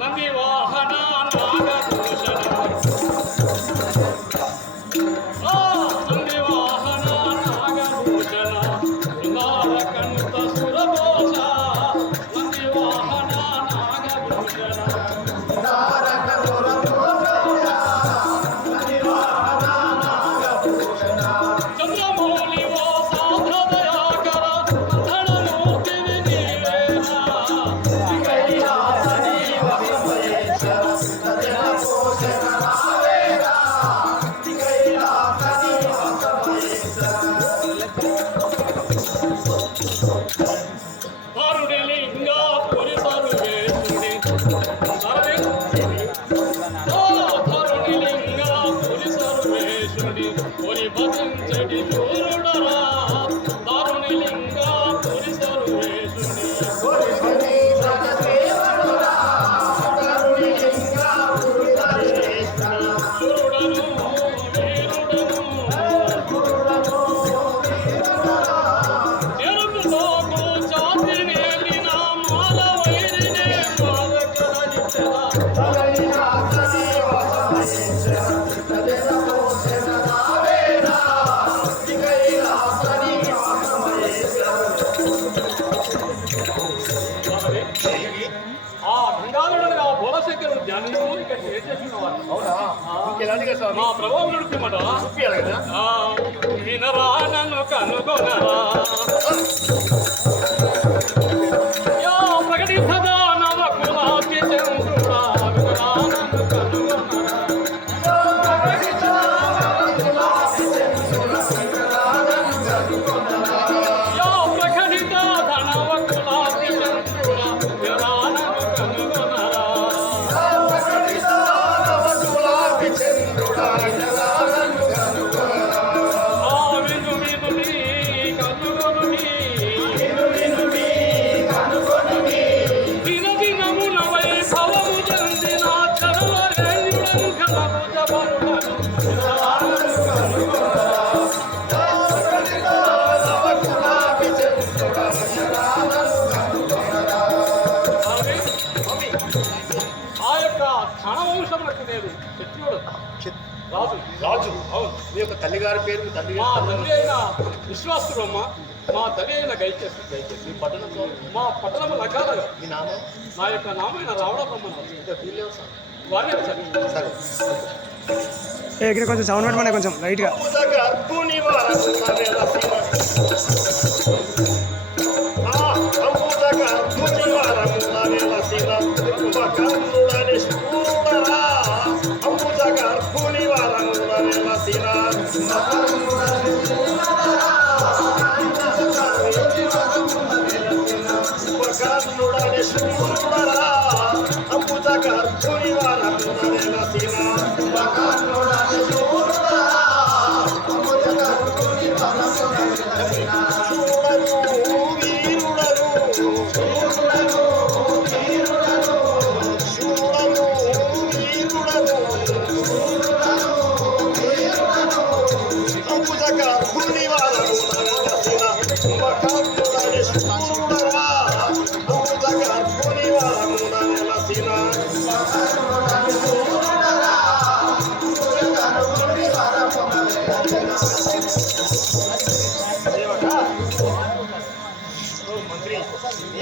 నంది వాహన నాగభూషణ నంది వాహన నాగభూషణ నారకంఠ సురభోష నంది వాహన నాగభూషణ చంద్రమౌళి ఓ సాధదయాకర ధనమూర్తి మా ప్రభావం నడుపుమాట వినరా నన్ను కనుగొనరా ప్రకటించదా నవ కులాకి చంద్రుడా వినరా నన్ను కనుగొనరా ప్రకటిత ధనవ కులాకి చంద్రుడా వినరా నన్ను కనుగొనరా రాజు రాజు అవును. మీ యొక్క తల్లిగారి పేరు మీ తల్లి అయిన విశ్వాసుడు అమ్మ, మా తల్లి అయిన గైకేసి మీ పట్టణం మా పట్టణం నగాల మీ నామం నా యొక్క నామైన రావణ బ్రహ్మణ వారే సరే ఇక్కడ కొంచెం సౌండ్ పెట్టమని కొంచెం లైట్గా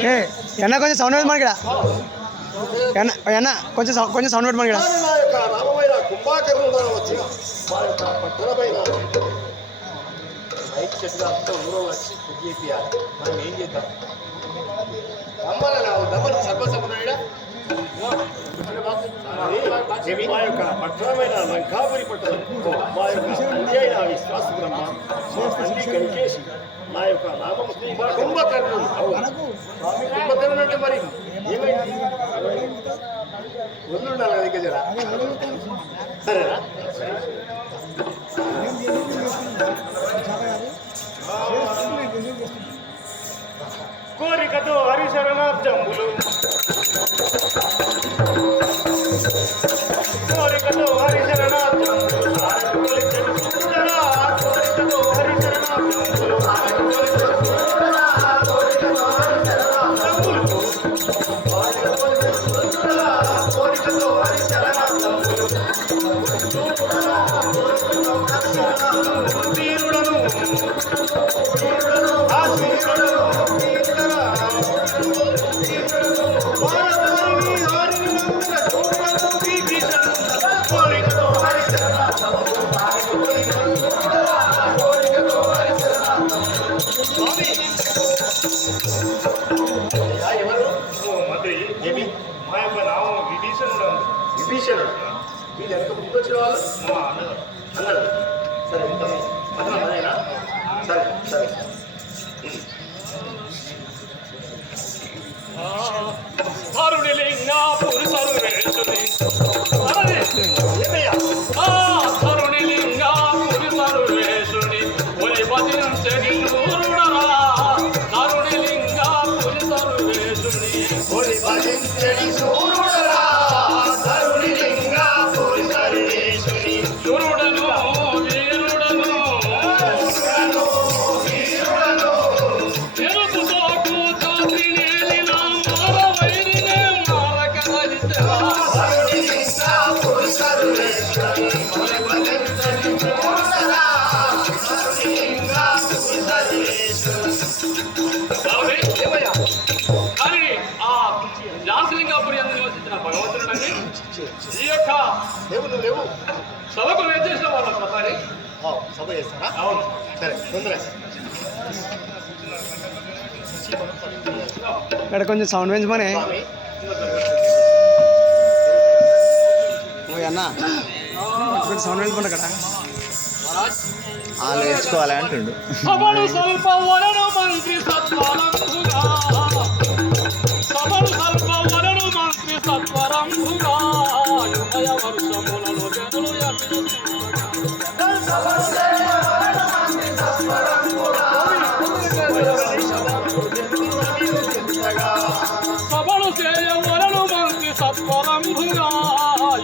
ఏ ఎన్న కొంచెం సౌండ్ పెట్టి మనకి ఎన్న కొంచెం సౌండ్ పెట్టి మనకి నా యొక్క రామమైన కుంభాకర్ణుడు వచ్చి మా యొక్క పట్టణమైన రైతు చెట్టుగా అంతా ఊరో వచ్చి శుద్ధి చేయాలి. మనం ఏం చేద్దాం? దమ్మలు సర్వసమునాయుడా మా యొక్క పట్టణమైన లంకాపురి పట్టణం మా యొక్క తండ్రి అయిన విశ్వాస బ్రహ్మ మా తండ్రి కనికేసి నా యొక్క నామం కుంభకర్ణుడు. కుంభకర్ణుడు అంటే మరి ఏమైంది? వదిలిండాలి నా దగ్గర జరా. సరేనా? కోరికతో హరిశరణాబ్జంబులు కోరికతో హరిశరణాబ్జంబులు కోరికతో హరిశరణాబ్జంబులు కోరికతో హరిశరణాబ్జంబులు వీరుడను ఆ వీరుడను మా యొక్క నామం విభీషణుడు. విభీషణుడు వీళ్ళు ఎంత ముందు వచ్చిన వాళ్ళు అన్నాడు. సరే అదేనా? సరే సరే తరుణిలింగా పురుషరువేషుని ఏమయ్యా? తరుణిలింగా పురుషరువేషుని ఒలి భజించని సూరుడరా తరుణిలింగా పురుషరువేషుని ఒలి భజించని సూరుడరా తరుణిలింగా పురుషరువేషుని సూరుడను వీరుడను ఎరుపుతో కూతాత్రినేలిన మారవైరినే మారకదలిసెరా తరుణిలింగా పురుషరువేషుని ఒలి భజించని సూరుడరా తరుణిలింగా పురుషరువేషుని. ఏమయ్యా? కానీ ఆ ఝాన్సీలింగాపురి అందు నివసించిన భగవంతుడిని ఈ యొక్క లేవు నువ్వు లేవు. సభకు వేచేసిన వాళ్ళ ప్రసారి సభ చేస్తారా? అవును. సరే తొందర ఇక్కడ కొంచెం సౌండ్ పెంచమని స్వామి అన్న కొంచెం సౌండ్ పెంచుకుంటా కదా నేర్చుకోవాలి అంటుండు. సభలు స్వల్ప వరను మంత్రి సత్వరంభుగా సభలు స్వల్ప వరను మంత్రి సత్వరంభుగా ఉభయ వర్షములలో జనులు సభలు చేయ వరను మంత్రి సత్వరంభుగా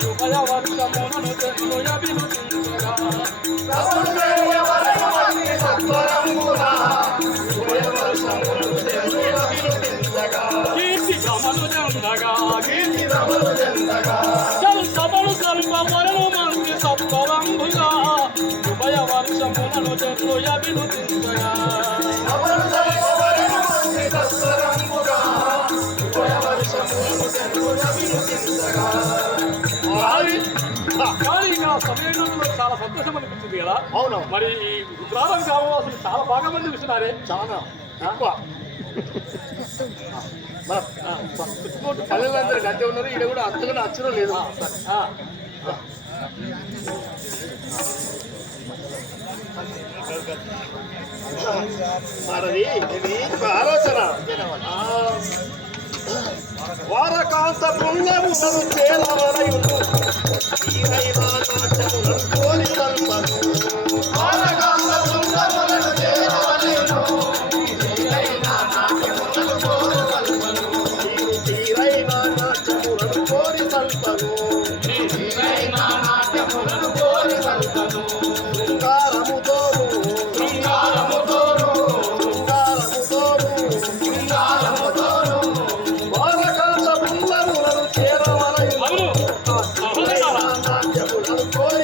ఉభయ వర్షములను జనులు అభివృద్ధిగా కీర్తి భ్రమను జందగా చల్ సభలు స్వల్ప వరను మంత్రి సత్వరంభుగా ఉభయ వర్షములను జనులు అభివృద్ధిగా కానీ ఇక సమయంలో చాలా సంతోషం అనిపించింది కదా. అవును. మరి ఈ రుద్రారం గ్రామవాసులు చాలా బాగా మంది చూసినారే. చాలా ఎక్కువ మన చుట్టుముట్టు పల్లెలందరూ గడ్డి ఉన్నారు. ఈడ కూడా అంతగా అచ్చడం లేదు. మరది ఇది ఒక ఆలోచన. వారకాంత బృందములను చేరవలయును ఈరైనా నాట్యములను కోరి తల్పను. వారకాంత బృందములను చేరవలయును ఈరైనా నాట్యములను కోరి తల్పను. ఈరైనా నాట్యములను కోరి తల్పను. ఈరైనా నాట్యములను కోరి తల్పను. శృంగారముతోను శృంగారముతోను శృంగారముతోను శృంగారముతోను వారకాంత బృందములను చేరవలయును అవును. నాట్యములను కోరి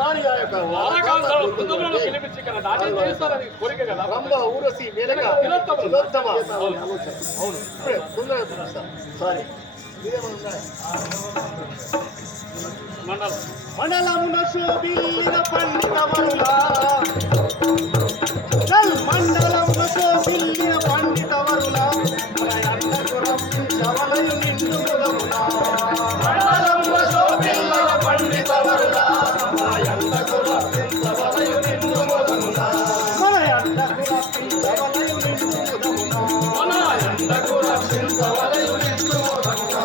కానీ ఆ యొక్క వారకాంతాలు బృందములను పిలిపించి ఇక్కడ నాట్యం చేస్తారని కోరిక కదా. రంభ ఊరసి వేదక తిలోత్తమ. అవును ఇప్పుడే తొందరగా చూపిస్తా. సారీ మండలమున శోభిల్లిన పండిత వరులా మండలమున శోభిల్లిన పండిత వరులా శవలయు నిండు ముదమునా మండలమున శోభిల్లిన పండిత వరులా శవలయు నిండు ముదమునా మన ఎండకు శవలయు నిండు ముదమునా మన ఎండకు శవలయు నిండు ముదమునా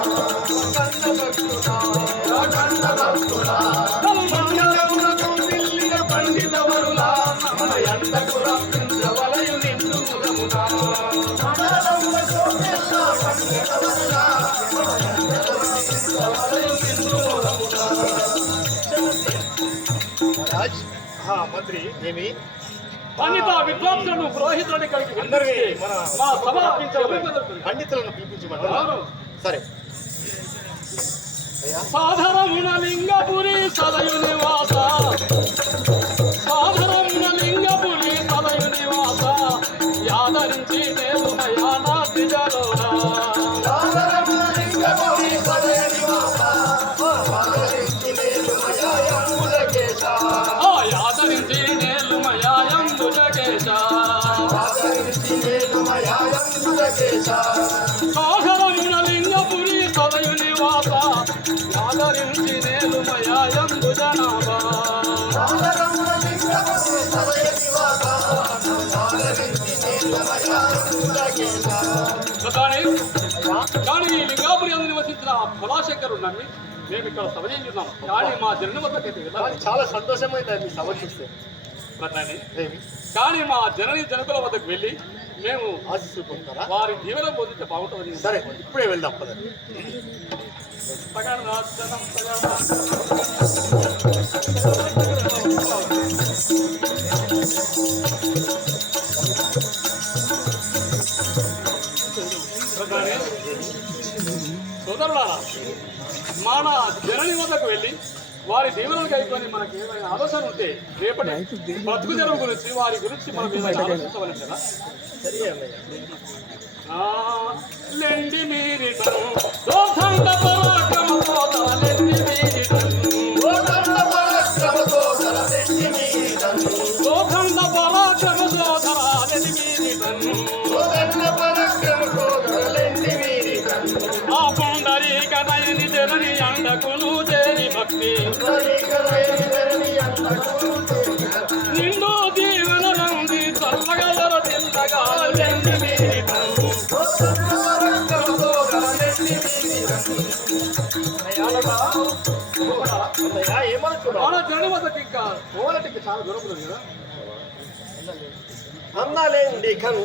పండిత వరులా మన ఎండకు శవలయు నిండు ముదమునా మంత్రి ఏమి పండిత విద్వాంసులను పురోహితులని కలిగి అందరికీ మా సభ పండితులను పిలిపించమంటారు. సరే సాధారమున లింగపురి సదయు నివాస సాధారమున లింగపురి సదయు నివాస యాదరించి నేను మయానా త్రిజలోనా యాదరించి నేను మయాయందు జగేశ సాధారమున లింగపురి సదయు నివాస యాదరించి నేను మయాయందు జనాభా కానీ ఈ లింగాపురి అందు నివసించిన ఫలాశంకరుడు నమ్మి మేము ఇక్కడ సభ చేస్తున్నాం. కానీ మా జన్మ వద్దకైతే వెళ్ళాలి. చాలా సంతోషమైంది మీ సభ చూస్తే. కానీ మా జనని జనకుల వద్దకు వెళ్ళి మేము ఆశిస్తుంటారా వారి జీవనం పొందితే బాగుంటుంది. సరే ఇప్పుడే వెళ్దాం పదండి. సోదరులారా, మన జనని వద్దకు వెళ్ళి వారి దీవెనలు కైకొని మనకి ఏమైనా ఆలోచన ఉంటే రేపటి బ్రతుకు తెరువు గురించి వారి గురించి మనం ఏమైనా ఆలోచించవలేదు కదా. లెండి మీరిటను దోధండ పరాక్రమ సోదర లెండి మీరిటను దోధండ పరాక్రమ సోదర లెండి మీరిటను దోధండ పరాక్రమ సోదర లెండి మీరిటను దోధండ పరాక్రమ సోదర లెండి మీరిటను ఆ పుండరీక నయని జనని అండకును చేరి భక్తి నిండు దీవెన నంది చల్లగా వరదిల్లగా లెండి మీరిటను మన జనని వద్దకి ఇంకా పోవాలంటే చాలా దూరం ఉంది కదా. అన్నలెండికం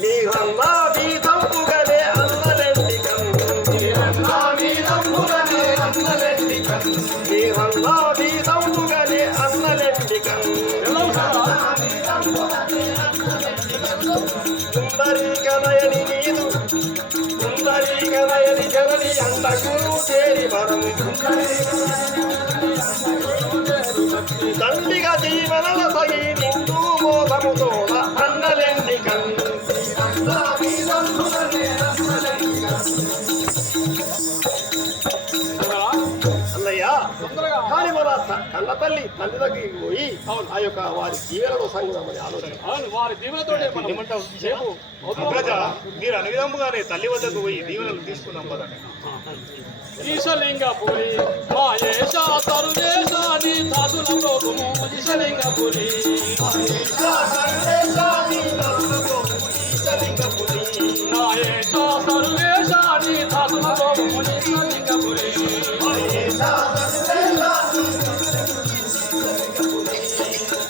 నీరన్నా వీధంపుగనే అన్నలెండికం నీరన్నా వీధంపుగనే అన్నలెండికం నీరన్నా వీధంపుగనే అన్నలెండికం సుందరీకనయని నీదు సుందరీకనయని జనని అండకును చేరి వరం దండిగా జీవనల సగి నిండు మోదముతోడ అన్నలెండికం అన్నయ్య కానీ మన కన్న తల్లి తల్లి దగ్గరికి పోయి ఆ యొక్క వారి జీవనలో సంగమని ఆలోచన. వారి దీవెనతో మీరు అనే విధముగానే తల్లి వద్దకు పోయి దీవెనలు తీసుకున్నాం కదండి. ఈశలింగపురి మాయేష సర్వేశ నీ దాసుల ప్రభుము ఈశలింగపురి మాయేష సర్వేశ నీ దాసుల ప్రభుము ఈశలింగపురి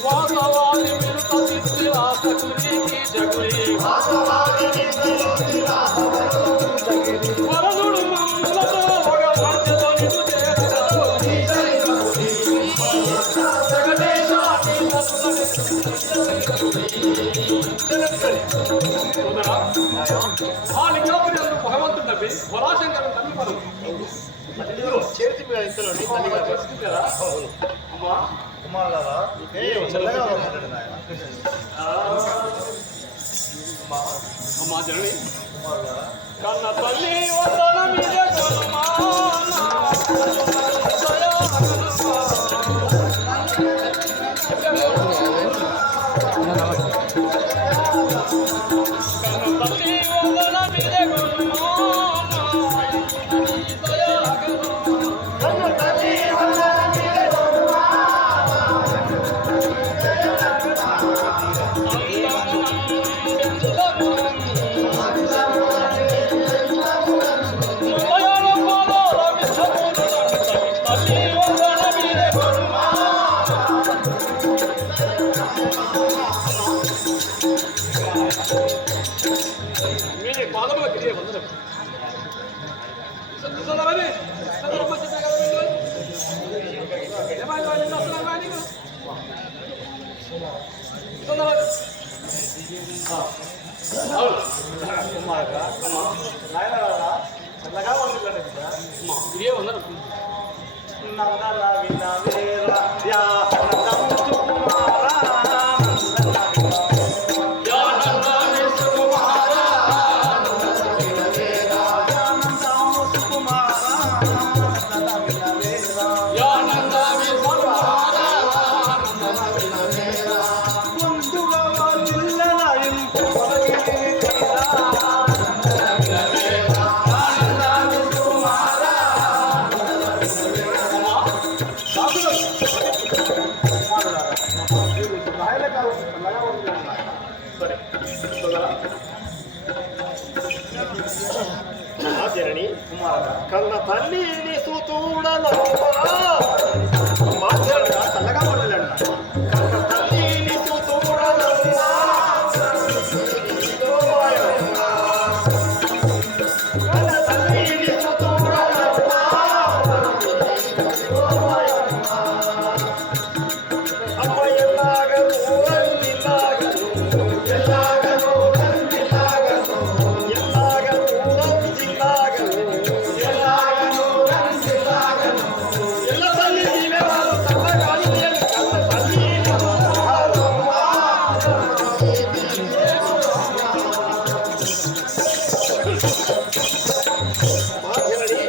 వాసవాది విరుత సిద్ధి రాసకురి కీ జగురి వరదుడు మంగళతో ఒక మధ్యలో నిన్ను ఆ లింగాపురి భగవంతుడు నమ్మి బలాశంకరం తల్లి మనం చేతి మీద ఇంతలోని తల్లిగారు పరిస్థితిరా అమ్మా కుమారులారా చల్లగా ఉన్నాడు నాయన. అమ్మా జనని కుమారులారా కన్న తల్లి వదన మీద కొనుమా తల్లి వదన మీద కొనుమా మీరే పాదముల క్రియ వందనం సందర్భమని సందర్భం చెప్పే కదా మీరు ఏమైనా నిన్న వస్తున్నారు కానీ నాయనలారా చల్లగా ఉండండి బిడ్డ. క్రియ వందనం నందన వినవేరా కుమారా జనని కన్న తల్లిని సూతుడనమ్మా చల్లగా ఉండలేండి. కన్న తల్లిని సూతుడనమ్మా కన్న తల్లిని సూతుడనమ్మా అమ్మ ఎల్లాగను రంజిల్లాగను ఎల్లాగను రంజిల్లాగను ఎల్లాగను రంజిల్లాగను ఎల్లాగను రంజిల్లాగను ఎల్ల తల్లి దీవెనలు చల్లగాను నేను కన్న తల్లిని సూతుడనమ్మా మాధవని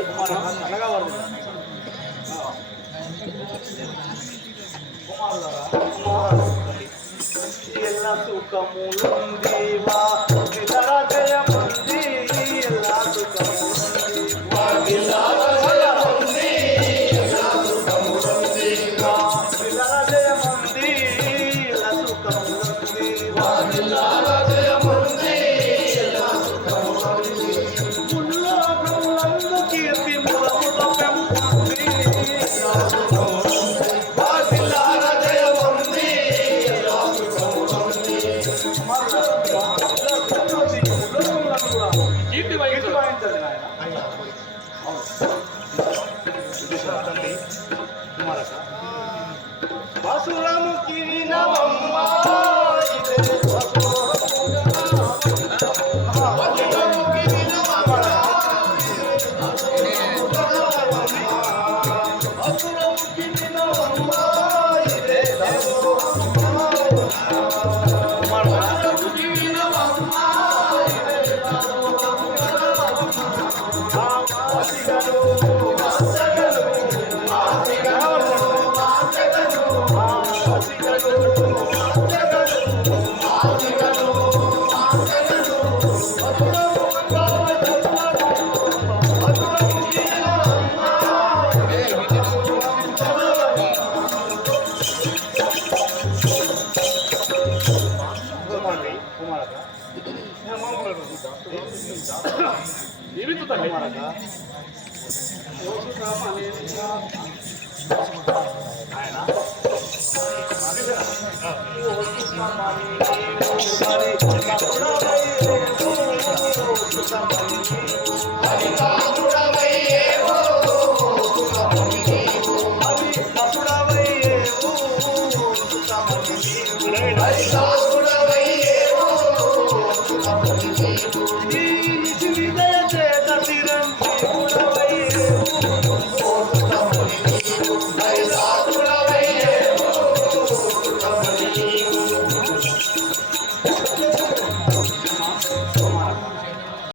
చల్లగా వస్తుంది. ಎಲ್ಲ ಸುಖಮುಂದಿವಾ ಇದರ ಜಯಮುಂದಿ ಎಲ್ಲ ಸುಖಮುಂದಿವಾ ಇದರ ಜಯಮುಂದಿ ಎಲ್ಲ ಸುಖಮುಂದಿವಾ ಇದರ ಜಯಮುಂದಿ ಎಲ್ಲ ಸುಖಮುಂದಿವಾ ಇದರ ಜಯಮುಂದಿ ಎಲ್ಲ ಸುಖಮುಂದಿ ಮುಲ್ಲೋಕುలందు కీర్తి మురముద పెంపుంది కీర్తి వహించాలి వసురముకి వినవమ్మా జీవిత తల్లి